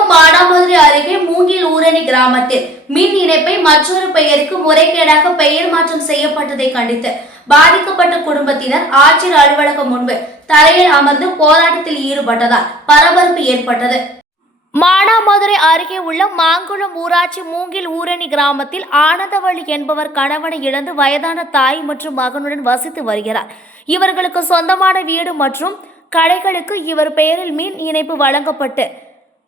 விழுப்புரம் மானாமதுரை அருகே மூங்கில் ஊரணி கிராமத்தில் மின் இணைப்பை மற்றொரு பெயருக்கு முறைகேடாக பெயர் மாற்றம் செய்யப்பட்டதை கண்டித்து பாதிக்கப்பட்ட குடும்பத்தினர் ஆட்சியர் அலுவலகம் முன்பு தரையில் அமர்ந்து போராட்டத்தில் ஈடுபட்டதால் பரபரப்பு ஏற்பட்டது. மானாமதுரை அருகே உள்ள மாங்குளம் ஊராட்சி மூங்கில் ஊரணி கிராமத்தில் ஆனந்தவள்ளி என்பவர் கணவனை இழந்து வயதான தாய் மற்றும் மகனுடன் வசித்து வருகிறார். இவர்களுக்கு சொந்தமான வீடு மற்றும் கடைகளுக்கு இவர் பெயரில் மின் இணைப்பு வழங்கப்பட்டு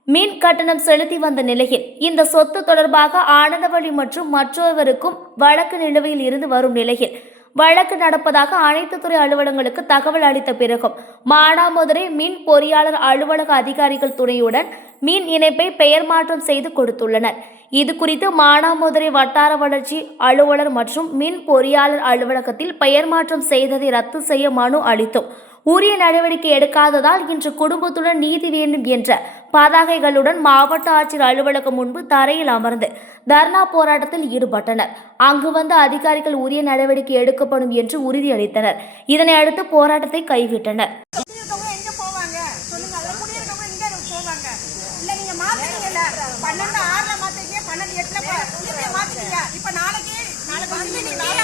மின் கட்டணம் செலுத்தி வந்த நிலையில் இந்த சொத்து தொடர்பாக ஆனந்தவழி மற்றும் மற்றொருவருக்கும் வழக்கு நிலுவையில் இருந்து வரும் நிலையில் வழக்கு நடப்பதாக அனைத்து துறை அலுவலகங்களுக்கு தகவல் அளித்த பிறகும் மானாமதுரை மின் பொறியாளர் அலுவலக அதிகாரிகள் துணையுடன் மின் இணைப்பை பெயர் மாற்றம் செய்து கொடுத்துள்ளனர். இது குறித்து மானாமதுரை வட்டார வளர்ச்சி அலுவலர் மற்றும் மின் பொறியாளர் அலுவலகத்தில் பெயர் மாற்றம் செய்ததை ரத்து செய்ய மனு அளித்தோம். உரிய நடவடிக்கை எடுக்காததால் இன்று குடும்பத்துடன் நீதி வேண்டும் என்ற பதாகைகளுடன் மாவட்ட ஆட்சியர் அலுவலகம் முன்பு தரையில் அமர்ந்து தர்ணா போராட்டத்தில் ஈடுபட்டனர். அங்கு வந்த அதிகாரிகள் உரிய நடவடிக்கை எடுக்கப்படும் என்று உறுதியளித்தனர். இதனை அடுத்து போராட்டத்தை கைவிட்டனர்.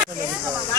குடியிருக்கவங்க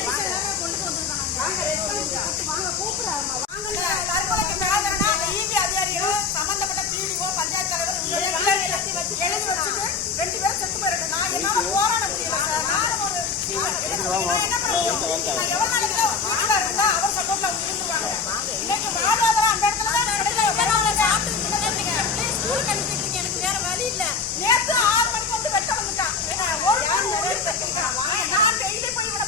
எல்லாத்தையும் வச்சு எழுதி வச்சுட்டு ரெண்டு பேரும் செத்து போயிருக்கு நான் என்னால போராட முடியல சார். ஒரு நான் என்ன பண்ண நான் எவ்வளவு நாளைக்கு வீட்டுல இருந்தா அவர் சப்போர்ட்ல இருந்துருவாங்க. இன்னைக்கு வாழ்வாதாரம் அந்த இடத்துல தான் கிடைக்கல. எவ்வளவு நாள் சாப்பிட்டு இருந்தீங்க எனக்கு வேற வழி இல்ல. நேத்து ஆறு மணிக்கு வந்து வெட்ட வந்துட்டான். ஒரு நான் டெய்லி போய் இவனை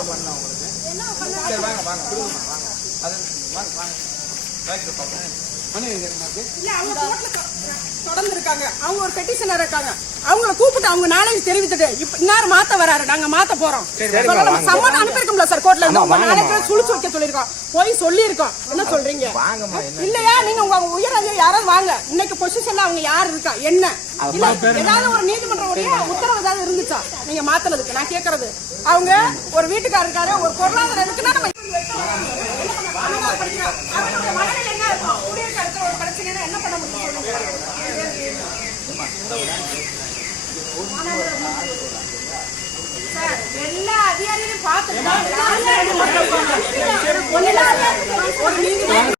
கொடுங்க வாங்க. அது வாங்க. வாங்க கலெக்டர் இருக்கு இல்ல அவங்க கோர்ட்ல தொடர்ந்து இருக்காங்க அவங்க ஒரு பெட்டிஷனர் இருக்காங்க. அவங்கள கூப்பிட்டு அவங்க நாளைக்கு தெரிவித்துட்டு இப்ப இன்னார் மாத்த வராரு நாங்க மாத்த போறோம். சம்மன் அனுப்பியிருக்கோம்ல சார் கோர்ட்ல இருந்து உங்க நாளைக்கு சுழிச்சு வைக்க சொல்லிருக்கோம் போய் சொல்லி இருக்கோம் என்ன சொல்றீங்க? இல்லையா? நீங்க உங்க உயர் அதிகாரி யாராவது வாங்க. இன்னைக்கு பொசிஷன்ல அவங்க யார் இருக்கா? என்ன? இல்ல ஏதாவது ஒரு நீதிமன்றமுடைய உத்தரவு ஏதாவது இருந்துச்சா? நீங்க மாத்துனதுக்கு நான் கேக்குறது. அவங்க ஒரு வீட்டுக்காரர் இருக்காரு ஒரு பொருளாதாரம் இருக்குன்னா நம்ம படிக்கிறான். அவனுடைய மனநிலை என்ன? இருக்கும்? குடியிருக்க இடத்துல ஒரு பிரச்சனைனா என்ன பண்ண முடியும் சொல்லுங்க. சார், எல்லா அதிகாரிகளையும்